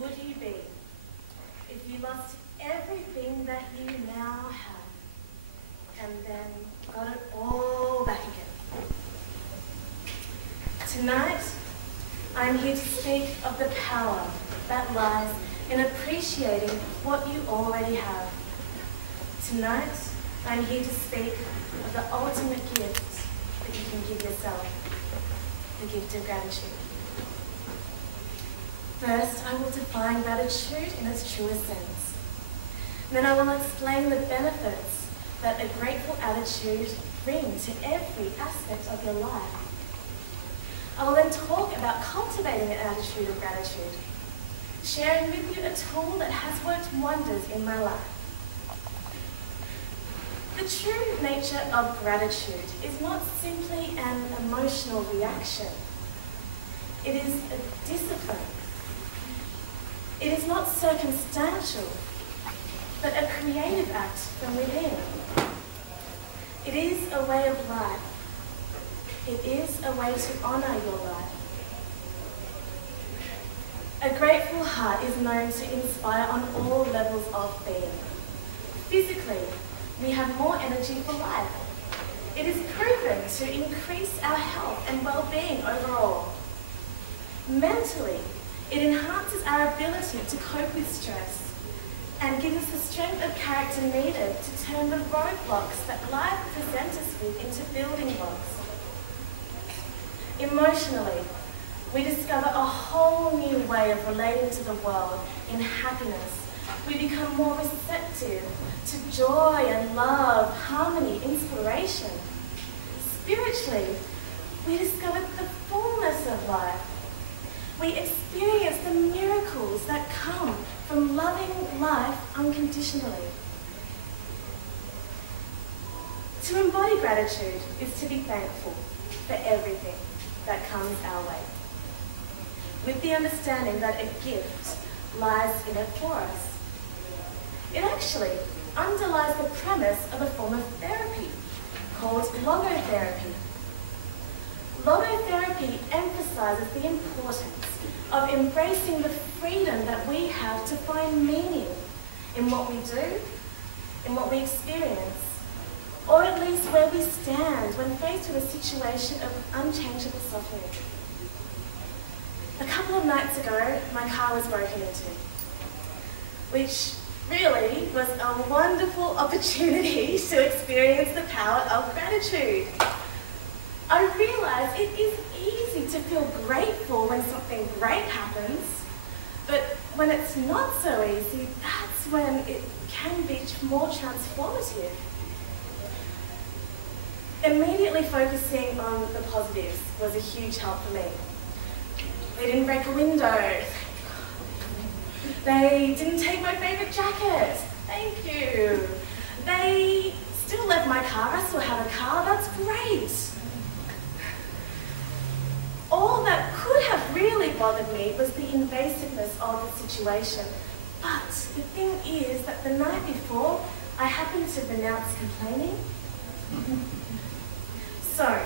would you be if you lost everything that you now have and then got it all back again? Tonight, I'm here to speak of the power that lies in appreciating what you already have. Tonight, I'm here to speak of the ultimate gift that you can give yourself, the gift of gratitude. First, I will define gratitude in its truest sense. Then I will explain the benefits that a grateful attitude brings to every aspect of your life. I will then talk about cultivating an attitude of gratitude, sharing with you a tool that has worked wonders in my life. The true nature of gratitude is not simply an emotional reaction. It is a discipline. It is not circumstantial, but a creative act from within. It is a way of life. It is a way to honour your life. A grateful heart is known to inspire on all levels of being. Physically, we have more energy for life. It is proven to increase our health and well-being overall. Mentally, it enhances our ability to cope with stress and gives us the strength of character needed to turn the roadblocks that life presents us with into building blocks. Emotionally, we discover a whole new way of relating to the world in happiness. We become more receptive to joy and love, harmony, inspiration. Spiritually, we discover the fullness of life. We experience the miracles that come from loving life unconditionally. To embody gratitude is to be thankful for everything that comes our way, with the understanding that a gift lies in it for us. It actually underlies the premise of a form of therapy called logotherapy. Logotherapy emphasizes the importance of embracing the freedom that we have to find meaning in what we do, in what we experience, or at least where we stand when faced with a situation of unchangeable suffering. A couple of nights ago, my car was broken into, which really was a wonderful opportunity to experience the power of gratitude. I realised it is easy to feel grateful when something great happens, but when it's not so easy, that's when it can be more transformative. Immediately focusing on the positives was a huge help for me. They didn't break a window. They didn't take my favourite jacket. Thank you. They still left my car. I still have a car. That's great. All that could have really bothered me was the invasiveness of the situation. But the thing is that the night before, I happened to renounce complaining. So,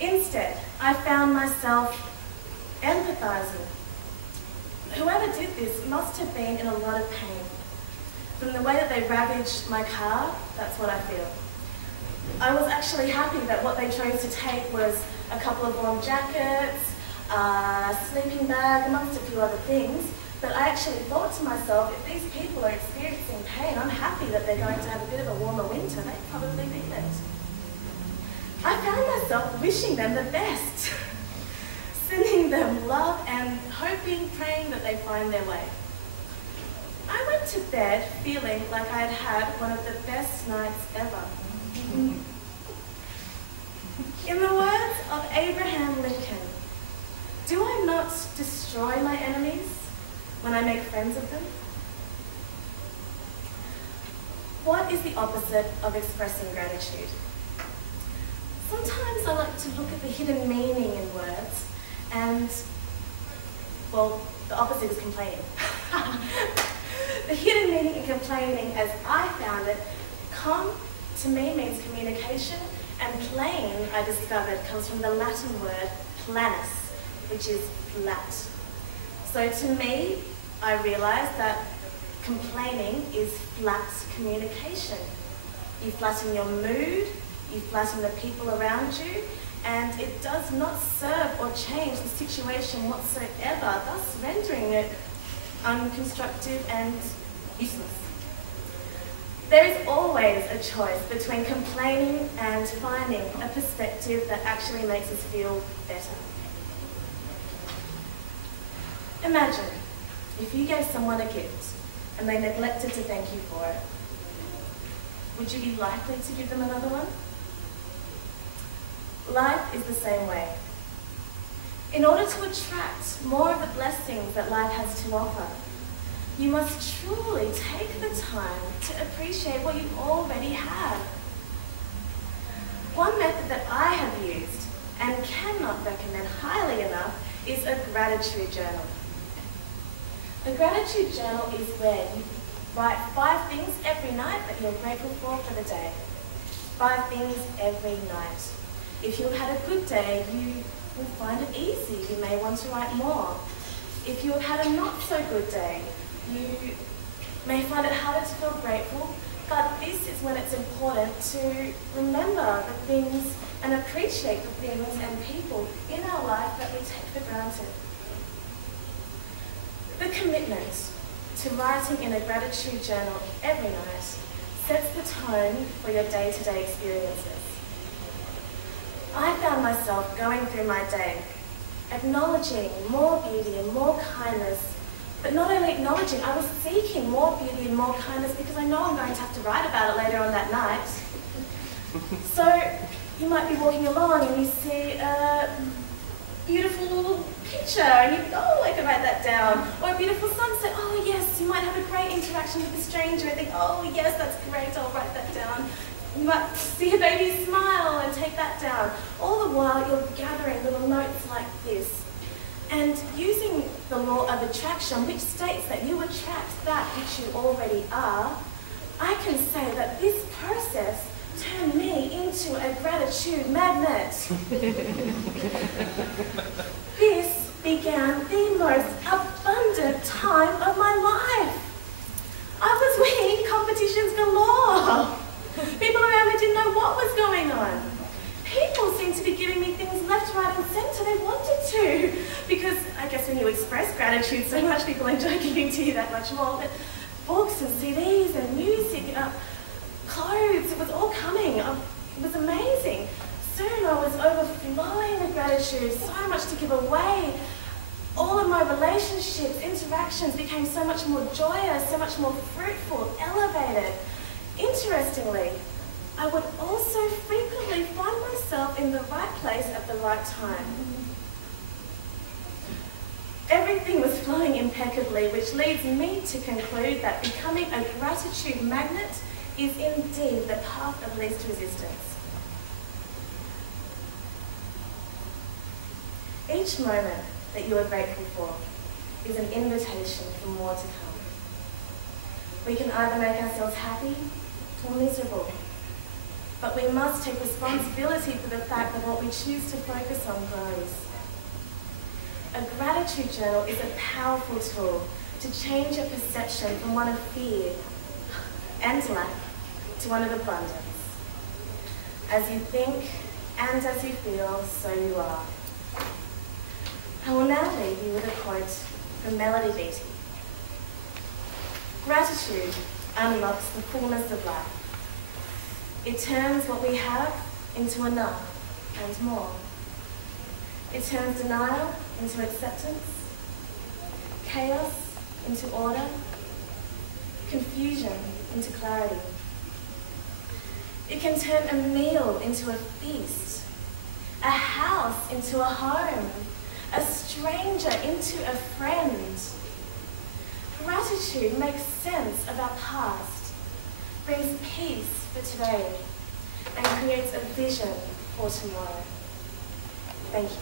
instead, I found myself empathizing. Whoever did this must have been in a lot of pain. From the way that they ravaged my car, that's what I feel. I was actually happy that what they chose to take was a couple of warm jackets, a sleeping bag, amongst a few other things. But I actually thought to myself, if these people are experiencing pain, I'm happy that they're going to have a bit of a warmer winter. They probably need it. I found myself wishing them the best, sending them love and hoping, praying that they find their way. I went to bed feeling like I had had one of the best nights ever. In the words of Abraham Lincoln, do I not destroy my enemies when I make friends of them? What is the opposite of expressing gratitude? Sometimes I like to look at the hidden meaning in words and, well, the opposite is complaining. The hidden meaning in complaining, as I found it, to me means communication, and plain, I discovered, comes from the Latin word planus, which is flat. So to me, I realized that complaining is flat communication. You flatten your mood, you flatten the people around you, and it does not serve or change the situation whatsoever, thus rendering it unconstructive and useless. There is always a choice between complaining and finding a perspective that actually makes us feel better. Imagine if you gave someone a gift and they neglected to thank you for it. Would you be likely to give them another one? Life is the same way. In order to attract more of the blessings that life has to offer, you must truly take the time to appreciate what you already have. One method that I have used and cannot recommend highly enough is a gratitude journal. A gratitude journal is where you write 5 things every night that you're grateful for the day. 5 things every night. If you've had a good day, you will find it easy. You may want to write more. If you've had a not so good day, you may find it harder to feel grateful, but this is when it's important to remember the things and appreciate the things and people in our life that we take for granted. The commitment to writing in a gratitude journal every night sets the tone for your day-to-day experiences. I found myself going through my day, acknowledging more beauty and more kindness, but not only acknowledging, I was seeking more beauty and more kindness because I know I'm going to have to write about it later on that night. So you might be walking along and you see a beautiful picture and you think, oh, I could write that down. Or a beautiful sunset, oh yes, you might have a great interaction with a stranger and think, oh yes, that's great, I'll write that down. You might see a baby smile and take that down. All the while you're gathering little notes like this. And using the law of attraction, which states that you attract that which you already are, I can say that this process turned me into a gratitude magnet. This began the most abundant time of my life. I was winning competitions galore. People around me didn't know what was going on. People seemed to be giving me things left, right and centre they wanted to. Because I guess when you express gratitude so much, people enjoy giving to you that much more. But books and CDs and music, clothes, it was all coming. It was amazing. Soon I was overflowing with gratitude, so much to give away. All of my relationships, interactions became so much more joyous, so much more fruitful, elevated. Interestingly, I would also frequently find myself in the right place at the right time. Everything was flowing impeccably, which leads me to conclude that becoming a gratitude magnet is indeed the path of least resistance. Each moment that you are grateful for is an invitation for more to come. We can either make ourselves happy or miserable. But we must take responsibility for the fact that what we choose to focus on grows. A gratitude journal is a powerful tool to change your perception from one of fear and lack to one of abundance. As you think and as you feel, so you are. I will now leave you with a quote from Melody Beattie. Gratitude unlocks the fullness of life. It turns what we have into enough and more. It turns denial into acceptance, chaos into order, confusion into clarity. It can turn a meal into a feast, a house into a home, a stranger into a friend. Gratitude makes sense of our past, brings peace for today, and creates a vision for tomorrow. Thank you.